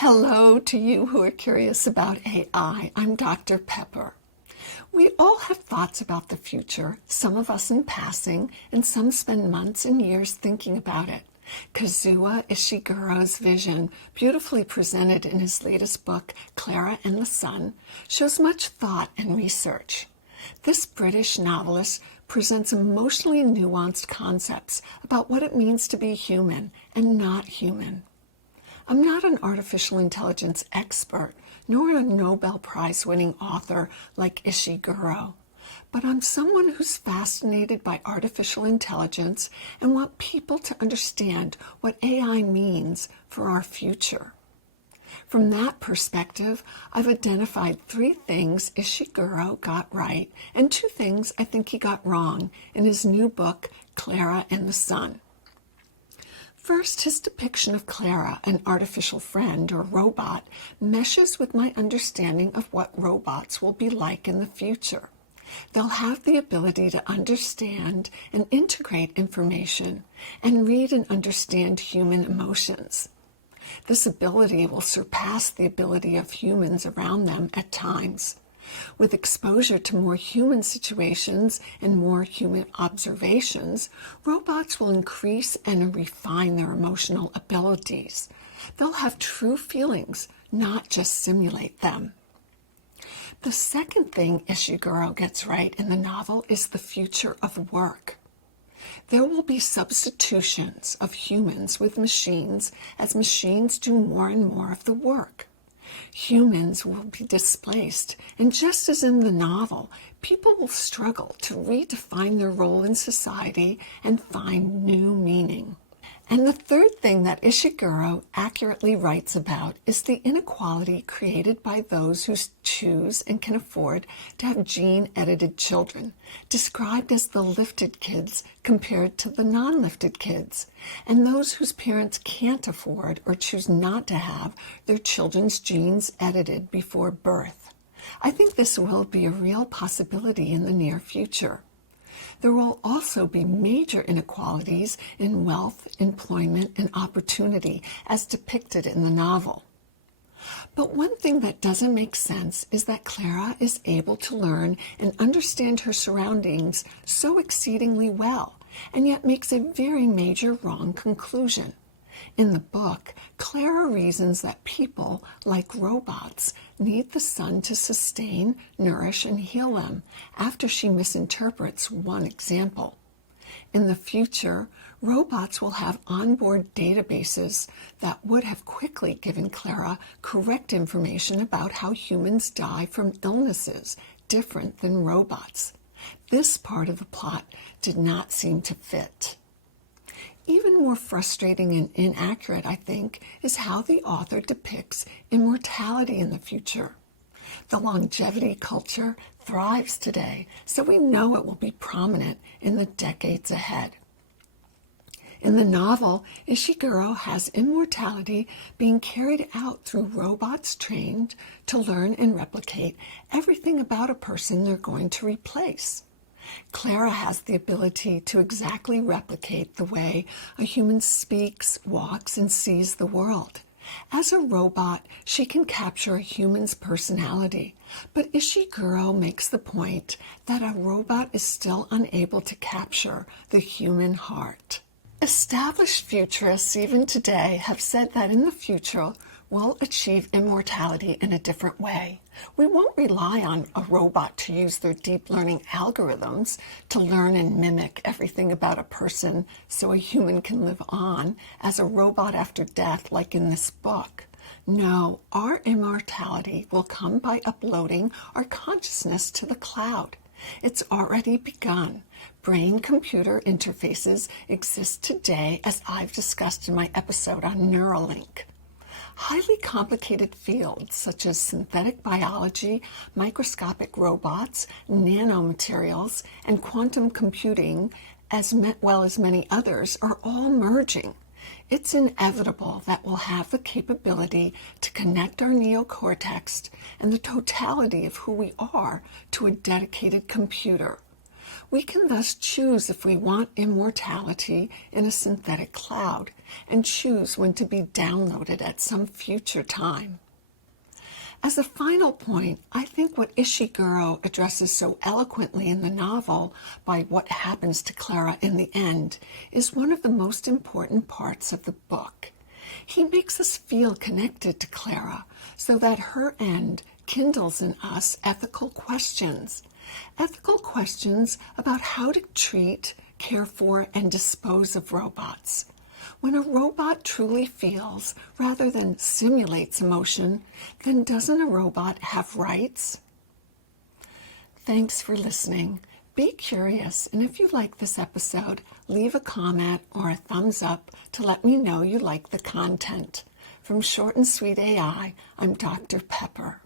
Hello to you who are curious about AI. I'm Dr. Pepper. We all have thoughts about the future, some of us in passing, and some spend months and years thinking about it. Kazuo Ishiguro's vision, beautifully presented in his latest book, Klara and the Sun, shows much thought and research. This British novelist presents emotionally nuanced concepts about what it means to be human and not human. I'm not an artificial intelligence expert, nor a Nobel Prize-winning author like Ishiguro, but I'm someone who's fascinated by artificial intelligence and want people to understand what AI means for our future. From that perspective, I've identified 3 things Ishiguro got right and 2 things I think he got wrong in his new book, Klara and the Sun. First, his depiction of Klara, an artificial friend or robot, meshes with my understanding of what robots will be like in the future. They'll have the ability to understand and integrate information and read and understand human emotions. This ability will surpass the ability of humans around them at times. With exposure to more human situations and more human observations, robots will increase and refine their emotional abilities. They'll have true feelings, not just simulate them. The second thing Ishiguro gets right in the novel is the future of work. There will be substitutions of humans with machines as machines do more and more of the work. Humans will be displaced, and just as in the novel, people will struggle to redefine their role in society and find new meaning. And the third thing that Ishiguro accurately writes about is the inequality created by those who choose and can afford to have gene-edited children, described as the lifted kids compared to the non-lifted kids, and those whose parents can't afford or choose not to have their children's genes edited before birth. I think this will be a real possibility in the near future. There will also be major inequalities in wealth, employment, and opportunity as depicted in the novel. But one thing that doesn't make sense is that Klara is able to learn and understand her surroundings so exceedingly well, and yet makes a very major wrong conclusion. In the book, Klara reasons that people, like robots, need the sun to sustain, nourish, and heal them, after she misinterprets one example. In the future, robots will have onboard databases that would have quickly given Klara correct information about how humans die from illnesses different than robots. This part of the plot did not seem to fit. Even more frustrating and inaccurate, I think, is how the author depicts immortality in the future. The longevity culture thrives today, so we know it will be prominent in the decades ahead. In the novel, Ishiguro has immortality being carried out through robots trained to learn and replicate everything about a person they're going to replace. Klara has the ability to exactly replicate the way a human speaks, walks, and sees the world. As a robot, she can capture a human's personality, but Ishiguro makes the point that a robot is still unable to capture the human heart. Established futurists even today have said that in the future we'll achieve immortality in a different way. We won't rely on a robot to use their deep learning algorithms to learn and mimic everything about a person so a human can live on as a robot after death like in this book. No, our immortality will come by uploading our consciousness to the cloud. It's already begun. Brain-computer interfaces exist today, as I've discussed in my episode on Neuralink. Highly complicated fields such as synthetic biology, microscopic robots, nanomaterials, and quantum computing, as well as many others, are all merging. It's inevitable that we'll have the capability to connect our neocortex and the totality of who we are to a dedicated computer. We can thus choose if we want immortality in a synthetic cloud and choose when to be downloaded at some future time. As a final point, I think what Ishiguro addresses so eloquently in the novel by what happens to Klara in the end is one of the most important parts of the book. He makes us feel connected to Klara so that her end kindles in us ethical questions about how to treat, care for, and dispose of robots. When a robot truly feels rather than simulates emotion, then doesn't a robot have rights? Thanks for listening. Be curious, and if you like this episode, leave a comment or a thumbs up to let me know you like the content. From Short and Sweet AI, I'm Dr. Pepper.